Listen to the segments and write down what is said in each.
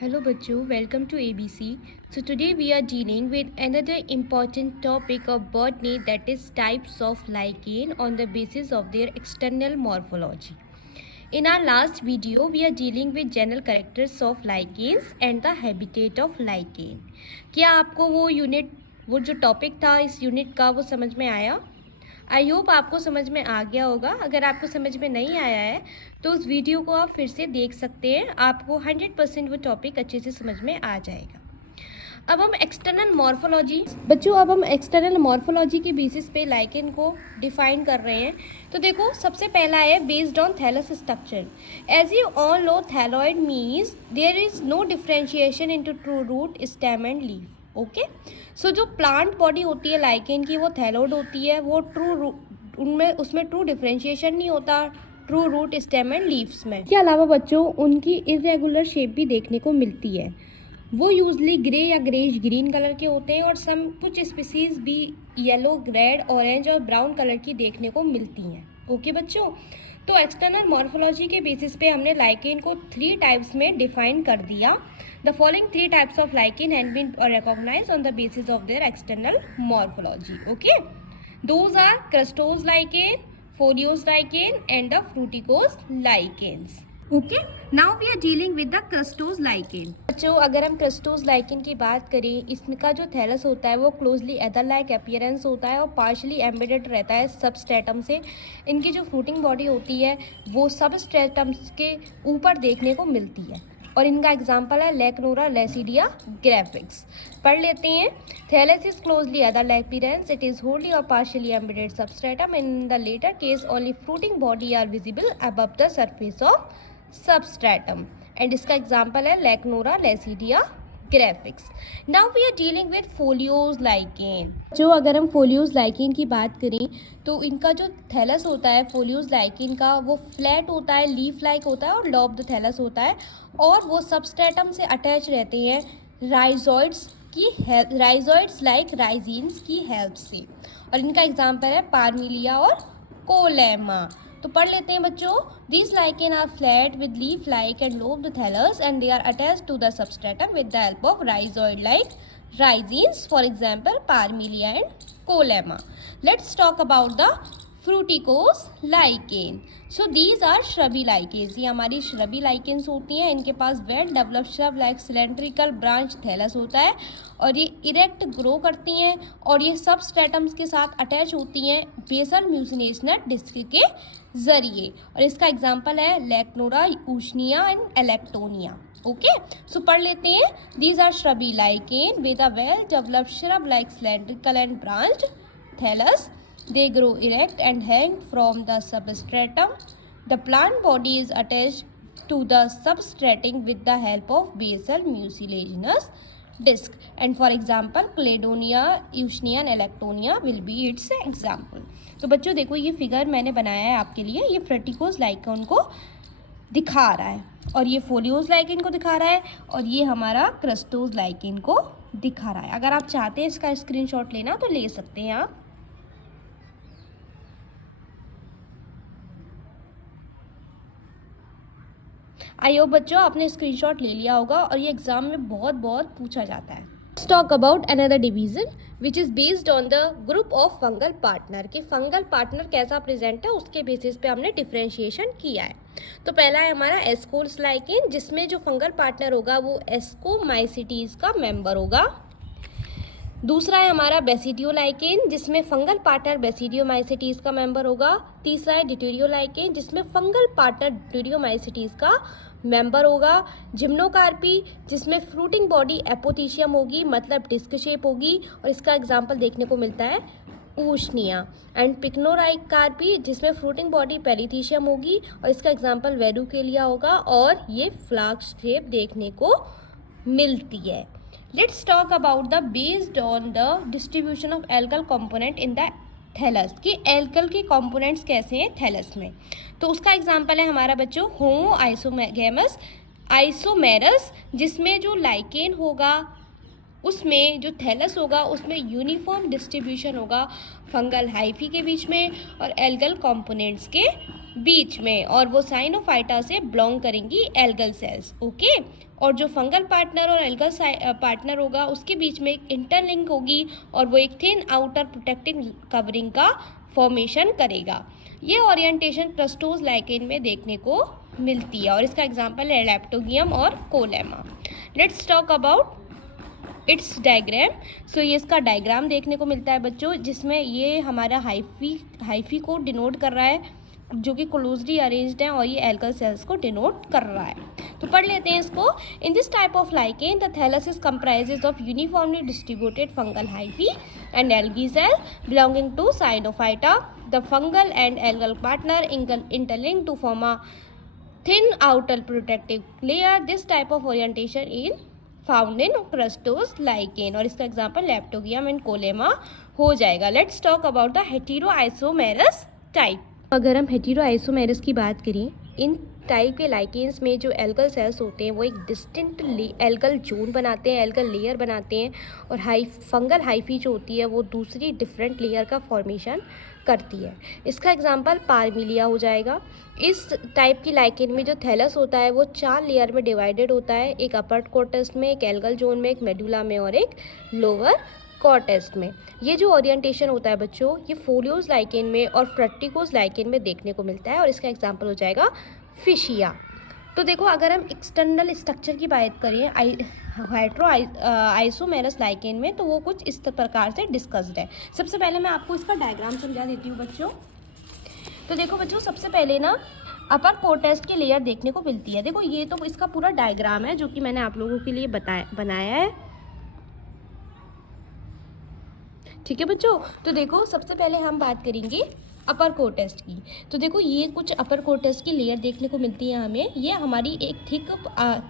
Hello Bachchu, welcome to ABC. So today we are dealing with another important topic of botany, that is types of lichen on the basis of their external morphology. In our last video we are dealing with general characters of lichens and the habitat of lichen. क्या आपको वो जो topic था इस unit का वो समझ में आया? आई होप आपको समझ में आ गया होगा। अगर आपको समझ में नहीं आया है तो उस वीडियो को आप फिर से देख सकते हैं, आपको 100% वो टॉपिक अच्छे से समझ में आ जाएगा। अब हम एक्सटर्नल मॉर्फोलॉजी के बेसिस पे लाइकेन को डिफाइन कर रहे हैं। तो देखो, सबसे पहला है based on thallus structure. As you all know, thalloid means there is no differentiation into true root, stem and leaf. Okay, so जो प्लांट बॉडी होती है लाइकेन की वो थैलोड होती है। वो उसमें ट्रू डिफरेंशिएशन नहीं होता true root, stem and leaves में। इसके अलावा बच्चों उनकी इरेगुलर शेप भी देखने को मिलती है। वो यूजली ग्रे या ग्रेश ग्रीन कलर के होते हैं और कुछ स्पीसीज भी येलो, रेड, ऑरेंज और ब्राउन कलर की देखने को मिलती हैं। ओके बच्चों, तो एक्सटर्नल मॉर्फोलॉजी के बेसिस पे हमने लाइकेन को 3 टाइप्स में डिफाइन कर दिया। The following 3 types of lichen have been recognised on the basis of their external morphology. Okay, those are crustose lichen, foliose lichen and the fruticose lichens. Okay, now we are dealing with the crustose lichen. बच्चों, अगर हम crustose lichen की बात करें, इसका जो thallus होता है वो क्लोजली एदर लाइक अपीयरेंस होता है और पार्शली एम्बेडेड रहता है सबस्ट्रेटम से। इनकी जो फ्रूटिंग बॉडी होती है वो सबस्ट्रेटम्स के ऊपर देखने को मिलती है और इनका एग्जाम्पल है लेकनोरा, लेसिडिया, ग्राफिक्स। पढ़ लेते हैं। Thallus is closely either like appearance, it is होल्डली or partially embedded substratum. In the latter case only fruiting body are visible above the surface of substratum and इसका example है Lecanora, Lecidea, graphics. Now we are dealing with foliose lichen. जो अगर हम folios lichen की बात करें तो इनका जो थैलस होता है फोलियोज लाइकेन का वो फ्लैट होता है, लीफ लाइक होता है और लॉब्ड थैलस होता है और वो सबस्ट्रेटम से अटैच रहते हैं राइजोइड्स लाइक राइजीन्स की हेल्प से। और इनका एग्जाम्पल है पार्मिलिया और कोलेमा। तो पढ़ लेते हैं बच्चों। These lichen are flat with leaf-like and lobed thallus and they are attached to the substratum with the help of rhizoid-like rhizines, for example, Parmelia and Colema. Let's talk about the fruticose lichen. So these are shrubby lichens. ये हमारी shrubby lichens होती हैं। इनके पास well developed shrub like cylindrical branch thallus होता है और ये erect grow करती हैं और ये सबस्ट्रेटम्स के साथ अटैच होती हैं बेसल म्यूसिनेशनल डिस्क के जरिए। और इसका एग्जाम्पल है लेकनोरा, यूशनिया एंड एलेक्टोनिया। ओके, सो पढ़ लेते हैं। These are shrubby lichen with a well developed shrub like cylindrical and branched thallus. They grow erect and hang from the substratum. The plant body is attached to the substratum with the help of basal mucilaginous disc. And for example, Cladonia, Eusnia and Electonia will be its example. तो बच्चों देखो, ये figure मैंने बनाया है आपके लिए। ये फ्रूटिकोज लाइकेन को दिखा रहा है और ये फोलियोज लाइकेन को दिखा रहा है और ये हमारा क्रस्टोज लाइकेन को दिखा रहा है। अगर आप चाहते हैं इसका स्क्रीनशॉट लेना तो ले सकते हैं आप। आई होप बच्चों आपने स्क्रीनशॉट ले लिया होगा और ये एग्जाम में बहुत पूछा जाता है। Let's talk about another division which is based on the group of fungal partner. कि फंगल पार्टनर कैसा प्रेजेंट है उसके बेसिस पे हमने डिफ्रेंशिएशन किया है। तो पहला है हमारा एस्कोल्स लाइकेन, जिसमें जो फंगल पार्टनर होगा वो एस्कोमाइसिटीज का मेंबर होगा। दूसरा है हमारा बेसिडियोलाइकेन, जिसमें फंगल पार्टनर बेसिडियोमाइसिटीज का मेंबर होगा। तीसरा है डिटेरियोलाइकेन, जिसमें फंगल पार्टनर डिटेरियोमाइसिटीज का मेंबर होगा। जिम्नोकार्पी, जिसमें फ्रूटिंग बॉडी एपोथीशियम होगी, मतलब डिस्क शेप होगी और इसका एग्जाम्पल देखने को मिलता है ऊशनिया। एंड पिक्नोराइकार्पी, जिसमें फ्रूटिंग बॉडी पेरिथीशियम होगी और इसका एग्जाम्पल वेरुकेलिया होगा और ये फ्लास्क शेप देखने को मिलती है। Let's talk about the based on the distribution of algal component in the thallus. कि एल्कल के कंपोनेंट्स कैसे हैं थैलस में। तो उसका एग्जांपल है हमारा बच्चों होमो आइसोमेरस, जिसमें जो लाइकेन होगा उसमें जो थैलस होगा उसमें यूनिफॉर्म डिस्ट्रीब्यूशन होगा फंगल हाइफी के बीच में और एल्गल कंपोनेंट्स के बीच में, और वो साइनोफाइटा से बिलोंग करेंगी एल्गल सेल्स। ओके, और जो फंगल पार्टनर और एल्गल पार्टनर होगा उसके बीच में एक इंटरलिंक होगी और वो एक थिन आउटर प्रोटेक्टिंग कवरिंग का फॉर्मेशन करेगा। ये ओरिएंटेशन क्रस्टोज लाइकेन में देखने को मिलती है और इसका एग्जाम्पल है लेप्टोगियम और Collema. Let's talk about its diagram. So ये इसका डायग्राम देखने को मिलता है बच्चों, जिसमें ये हमारा हाइफी को डिनोट कर रहा है जो कि क्लोजली अरेंज्ड है, और ये एल्गल सेल्स को डिनोट कर रहा है। तो पढ़ लेते हैं इसको। In this type of lichen the thallus is comprises of uniformly distributed fungal hyphae and algae cell belonging to Cyanophyta. The fungal and algal partner interlink to form a thin outer protective layer. This type of orientation is found in crustose lichen, और इसका example Leptogium and Collema हो जाएगा। Let's talk about the hetero isomerous type. अगर हम hetero आइसोमेरस की बात करें, इन type के लाइकेन्स में जो एल्गल सेल्स होते हैं वो एक डिस्टिंक्ट एल्गल जोन बनाते हैं, एल्गल लेयर बनाते हैं, और फंगल हाइफी जो होती है वो दूसरी डिफरेंट लेयर का फॉर्मेशन करती है। इसका एग्जांपल पारमिलिया हो जाएगा। इस टाइप की लाइकेन में जो थैलस होता है वो 4 लेयर में डिवाइडेड होता है, एक अपर कोर्टेक्स में, एक एल्गल जोन में, एक मेडुला में और एक लोअर कॉर्टेक्स में। ये जो ओरिएंटेशन होता है बच्चों ये फोलियोज लाइकेन में और फ्रक्टिकोज लाइकेन में देखने को मिलता है, और इसका एग्जांपल हो जाएगा फिशिया। तो देखो अगर हम एक्सटर्नल स्ट्रक्चर की बात करें हेटेरो आइसोमेरस लाइकेन में, तो वो कुछ इस प्रकार से डिस्कस्ड है। सबसे पहले मैं आपको इसका डायग्राम समझा देती हूँ बच्चों। तो देखो बच्चों सबसे पहले ना अपर कोर्टेक्स की लेयर देखने को मिलती है। देखो ये तो इसका पूरा डायग्राम है जो कि मैंने आप लोगों के लिए बनाया है, ठीक है बच्चों। तो देखो सबसे पहले हम बात करेंगे अपर कोर्टेक्स की। तो देखो ये कुछ अपर कोर्टेक्स की लेयर देखने को मिलती है हमें। ये हमारी एक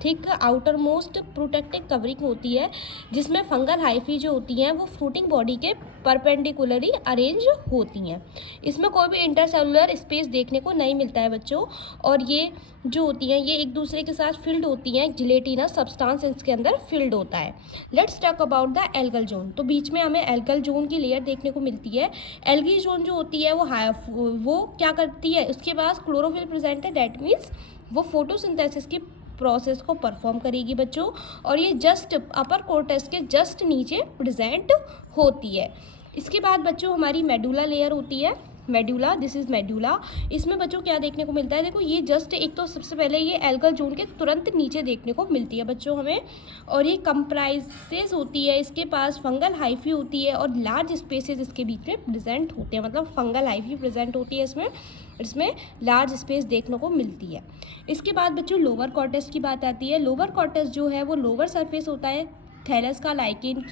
thick outermost protective covering होती है, जिसमें फंगल हाइफी जो होती हैं वो फ्रूटिंग बॉडी के परपेंडिकुलरली अरेंज होती हैं। इसमें कोई भी इंटरसेलुलर स्पेस देखने को नहीं मिलता है बच्चों, और ये जो होती हैं ये एक दूसरे के साथ फिल्ड होती हैं, जिलेटिनस सब्सटेंस इसके अंदर फिल्ड होता है। Let's talk about the algal zone. तो बीच में हमें एल्गल जोन की लेयर देखने को मिलती है। एल्गी जोन जो होती है वो क्या करती है, उसके पास क्लोरोफिल प्रेजेंट है, दैट मीन्स वो फोटोसिंथेसिस की प्रोसेस को परफॉर्म करेगी बच्चों, और ये जस्ट अपर कोर्टेक्स के जस्ट नीचे प्रेजेंट होती है। इसके बाद बच्चों हमारी मेडुला लेयर होती है, मेडुला, दिस इज मेडुला। इसमें बच्चों क्या देखने को मिलता है, देखो ये जस्ट एक तो सबसे पहले ये एल्गल जोन के तुरंत नीचे देखने को मिलती है बच्चों हमें, और ये कंप्राइजेस होती है, इसके पास फंगल हाइफी होती है और लार्ज स्पेसेस इसके बीच में प्रेजेंट होते हैं, मतलब फंगल हाइफी प्रेजेंट होती है इसमें लार्ज स्पेस देखने को मिलती है। इसके बाद बच्चों लोअर कॉर्टेक्स की बात आती है। लोअर कॉर्टेक्स जो है वो लोअर सरफेस होता है थैलस का लाइकेन,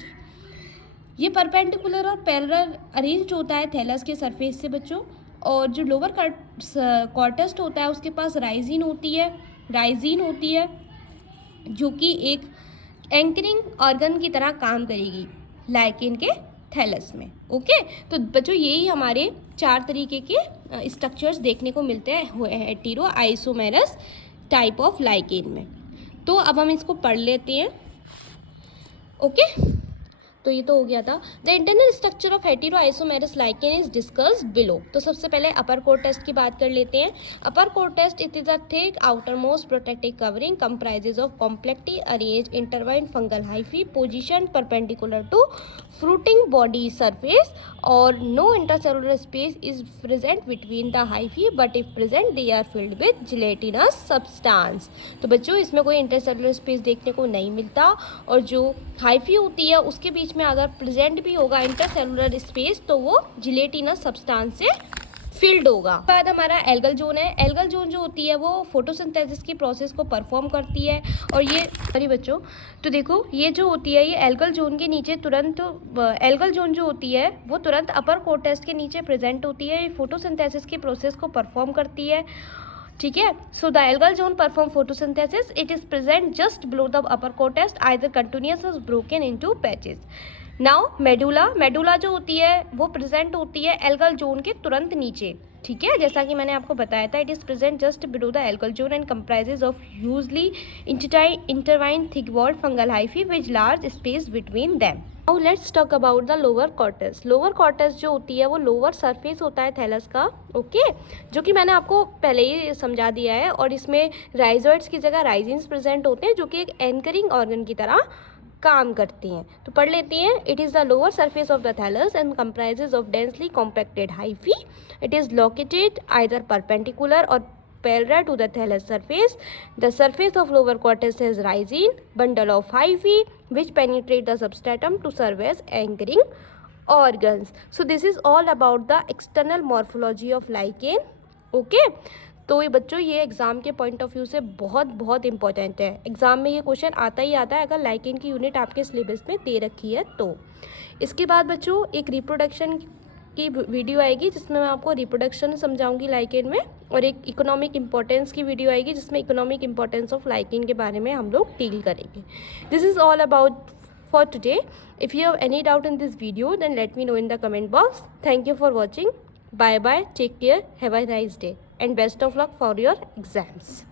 ये परपेंडिकुलर और पैरेलल अरेंज्ड होता है थैलस के सरफेस से बच्चों। और जो लोअर कॉर्टेक्स होता है उसके पास राइजिन होती है जो कि एक एंकरिंग ऑर्गन की तरह काम करेगी लाइकेन के थैलस में। ओके, तो बच्चों यही हमारे 4 तरीके के स्ट्रक्चर्स देखने को मिलते हैं hetero isomerous type of lichen में। तो अब हम इसको पढ़ लेते हैं। ओके, तो ये तो हो गया था। The internal structure of hetero isomerous lichen is discussed below. तो सबसे पहले अपर कोर्टेक्स की बात कर लेते हैं। Upper cortex it is a thick outermost protective covering comprises of complexly arranged intertwined fungal hyphae position perpendicular to fruiting body surface, or no intercellular space is present between the hyphae, but if present they are filled with gelatinous substance। तो बच्चों इसमें कोई intercellular space देखने को नहीं मिलता, और जो हाइफी होती है उसके बीच में अगर प्रेजेंट भी होगा इंटरसेलुलर स्पेस तो वो जिलेटिनस सब्सटेंस से फील्ड होगा। बाद हमारा एल्गल जोन है। एल्गल जोन जो होती है वो फोटोसिंथेसिस की प्रोसेस को परफॉर्म करती है, और ये सॉरी बच्चों, तो देखो ये जो होती है ये एल्गल जोन के नीचे तुरंत एल्गल जोन जो होती है वो तुरंत अपर कोर्टेक्स के नीचे प्रेजेंट होती है, ये फोटोसिंथेसिस की प्रोसेस को परफॉर्म करती है, ठीक है। So the algal zone perform photosynthesis, it is present just below the upper cortex, either continuous or broken into patches. Now medulla जो होती है वो प्रेजेंट होती है एल्गल जोन के तुरंत नीचे, ठीक है, जैसा कि मैंने आपको बताया था, it is present just below the algal zone and comprises of usually intertwine thick walled fungal hyphae which large space between them. Now let's talk about the lower cortex. Lower cortex जो होती है वो lower surface होता है thallus का, okay, जो कि मैंने आपको पहले ही समझा दिया है। और इसमें राइजोइड्स की जगह राइजिन्स प्रेजेंट होते हैं जो कि एक एंकरिंग ऑर्गन की तरह काम करती हैं। तो पढ़ लेती हैं। It is the lower surface of the thallus and comprises of densely compacted hyphae. It is located either perpendicular or parallel to the thallus surface. The surface of lower cortex has rhizine bundle of hyphae which penetrate the substratum to serve as anchoring organs. So this is all about the external morphology of lichen. Okay. तो ये बच्चों ये exam के point of view से बहुत बहुत important है। Exam में ये क्वेश्चन आता ही आता है अगर लाइकेन की यूनिट आपके सिलेबस में दे रखी है तो। इसके बाद बच्चों एक रिप्रोडक्शन की वीडियो आएगी जिसमें मैं आपको रिप्रोडक्शन समझाऊंगी लाइकेन में, और एक इकोनॉमिक इंपॉर्टेंस की वीडियो आएगी जिसमें इकोनॉमिक इंपॉर्टेंस ऑफ लाइकेन के बारे में हम लोग डील करेंगे। This is all about for today. If you have any doubt in this video then let me know in the comment box. Thank you for watching. Bye bye, take care, have a nice day and best of luck for your exams.